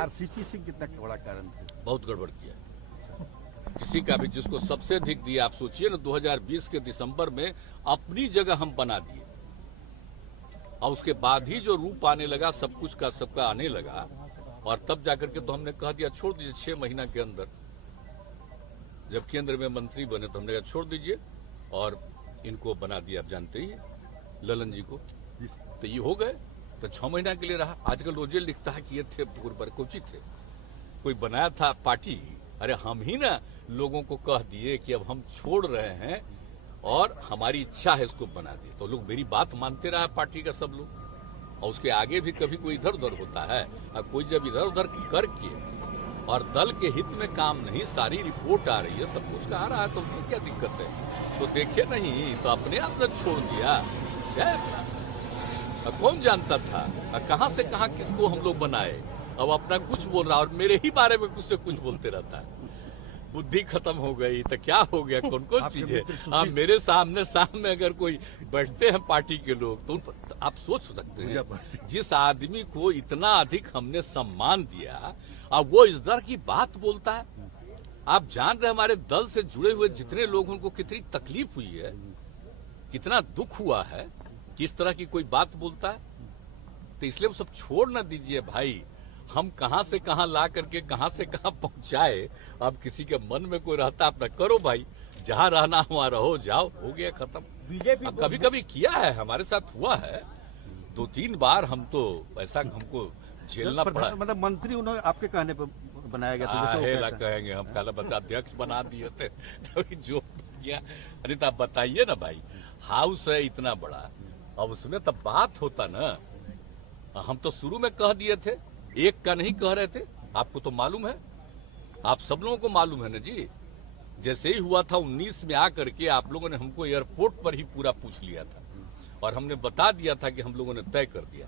RCP Singh कितना बड़ा कारण थे? बहुत गड़बड़ किया किसी का भी, जिसको सबसे अधिक दिया। आप सोचिए ना, 2020 के दिसंबर में अपनी जगह हम बना दिए और उसके बाद ही जो रूप आने लगा सब कुछ का सबका आने लगा, और तब जाकर के तो हमने कह दिया छोड़ दीजिए 6 महीना के अंदर। जब केंद्र में मंत्री बने तो हमने कहा छोड़ दीजिए, और इनको बना दिया, आप जानते ही ललन जी को। तो ये हो गए, तो 6 महीना के लिए रहा। आजकल रोजे लिखता है कि ये थे कोची थे, कोई बनाया था पार्टी। अरे हम ही ना लोगों को कह दिए कि अब हम छोड़ रहे हैं और हमारी इच्छा है इसको बना दिए, तो लोग मेरी बात मानते रहा पार्टी का सब लोग। और उसके आगे भी कभी कोई इधर उधर होता है, और कोई जब इधर उधर करके और दल के हित में काम नहीं, सारी रिपोर्ट आ रही है, सब कुछ आ रहा है, तो उसमें क्या दिक्कत है? तो देखे नहीं तो अपने आप ने छोड़ दिया। क्या अपना कौन जानता था कहां से कहां किसको हम लोग बनाए। अब अपना कुछ बोल रहा और मेरे ही बारे में कुछ से कुछ बोलते रहता है। बुद्धि खत्म हो गई तो क्या हो गया? कौन कौन चीज है? आप मेरे सामने अगर कोई बैठते हैं पार्टी के लोग, तो आप सोच सकते हैं जिस आदमी को इतना अधिक हमने सम्मान दिया, अब वो इस दर की बात बोलता है। आप जान रहे हमारे दल से जुड़े हुए जितने लोग, उनको कितनी तकलीफ हुई है, कितना दुख हुआ है कि इस तरह की कोई बात बोलता है। तो इसलिए वो सब छोड़ ना दीजिए भाई। हम कहां से कहां ला करके कहां से कहां पहुंचाए। अब किसी के मन में कोई रहता अपना करो भाई, जहां रहना वहां रहो, जाओ, हो गया खत्म। बीजेपी कभी कभी किया है, हमारे साथ हुआ है 2-3 बार। हम तो ऐसा हमको झेलना पड़ा। मतलब मंत्री उन्होंने आपके कहने पर बनाया गया था? कहेंगे हम काला बता अध्यक्ष बना दिए थे तभी जो किया। अरे तो आप बताइए ना भाई, हाउस है इतना बड़ा, अब उसमें तब बात होता ना। हम तो शुरू में कह दिए थे, एक का नहीं कह रहे थे। आपको तो मालूम है, आप सब लोगों को मालूम है ना जी। जैसे ही हुआ था 19 में आकर के आप लोगों ने हमको एयरपोर्ट पर ही पूरा पूछ लिया था, और हमने बता दिया था कि हम लोगों ने तय कर दिया।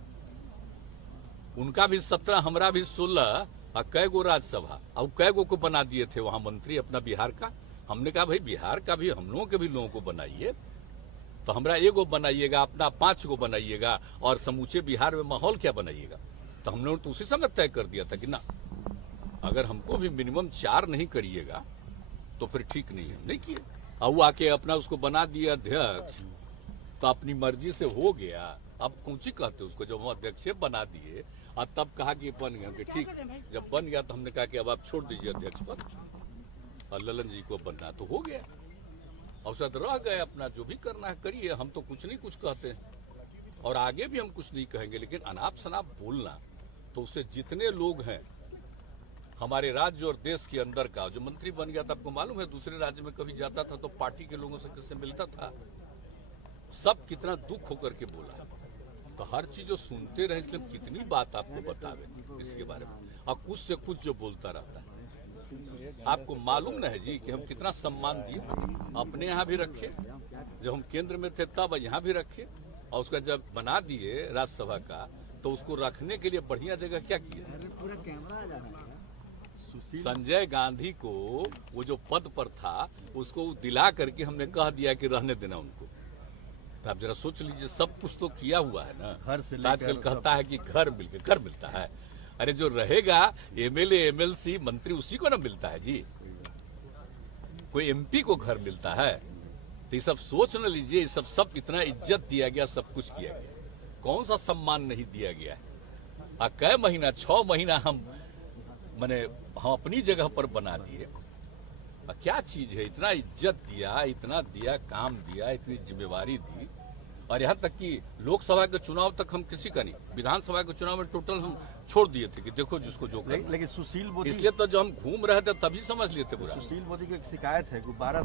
उनका भी 17, हमारा भी 16, और कै गो राज्यसभा और कै गो को बना दिए थे वहां मंत्री अपना बिहार का। हमने कहा भाई बिहार का भी हम लोगों के भी लोगों को बनाइए, तो हमारा 1 गो बनाइएगा, अपना 5 गो बनाइएगा, और समूचे बिहार में माहौल क्या बनाइएगा। तो हम लोगों ने तो उसी समय तय कर दिया था कि ना, अगर हमको भी मिनिमम 4 नहीं करिएगा तो फिर ठीक नहीं है। नहीं किए, और वो आके अपना उसको बना दिया अध्यक्ष, तो अपनी मर्जी से हो गया। अब कौन सी कहते उसको, जब हम अध्यक्ष बना दिए और तब कहा कि बन गया कि ठीक। जब बन गया तो हमने कहा कि अब आप छोड़ दीजिए अध्यक्ष पद, और ललन जी को बनना, तो हो गया। अवसर रह गए, अपना जो भी करना है करिए। हम तो कुछ नहीं कुछ कहते हैं, और आगे भी हम कुछ नहीं कहेंगे। लेकिन अनाप शनाप बोलना, तो उससे जितने लोग हैं हमारे राज्य और देश के अंदर का, जो मंत्री बन गया था, आपको मालूम है दूसरे राज्य में कभी जाता था तो पार्टी के लोगों से किससे मिलता था, सब कितना दुख होकर के बोला। तो हर चीज जो सुनते रहे, इसलिए कितनी बात आपको बतावे इसके बारे में, और कुछ से कुछ जो बोलता रहता है। आपको मालूम न है जी कि हम कितना सम्मान दिए, अपने यहाँ भी रखे, जब हम केंद्र में थे तब यहाँ भी रखे, और उसका जब बना दिए राज्यसभा का, तो उसको रखने के लिए बढ़िया जगह क्या किया। संजय गांधी को वो जो पद पर था उसको दिला करके हमने कह दिया कि रहने देना उनको। तो आप जरा सोच लीजिए, सब कुछ तो किया हुआ है ना। घर से आजकल कहता है कि घर मिलता है। अरे जो रहेगा एमएलए, एमएलसी, मंत्री, उसी को ना मिलता है जी। कोई एमपी को घर मिलता है? तो ये सब सोच न लीजिए। सब इतना इज्जत दिया गया, सब कुछ किया गया, कौन सा सम्मान नहीं दिया गया है। कै महीना, 6 महीना हम अपनी जगह पर बना दिए। क्या चीज है? इतना इज्जत दिया, इतना दिया, काम दिया, इतनी जिम्मेवारी दी, और यहाँ तक कि लोकसभा के चुनाव तक हम किसी का नहीं, विधानसभा के चुनाव में टोटल हम छोड़ दिए थे कि देखो जिसको जो करना। लेकिन सुशील मोदी, इसलिए तो जो हम घूम रहे थे तभी समझ लिए थे। सुशील मोदी की एक शिकायत है, गुब्बारा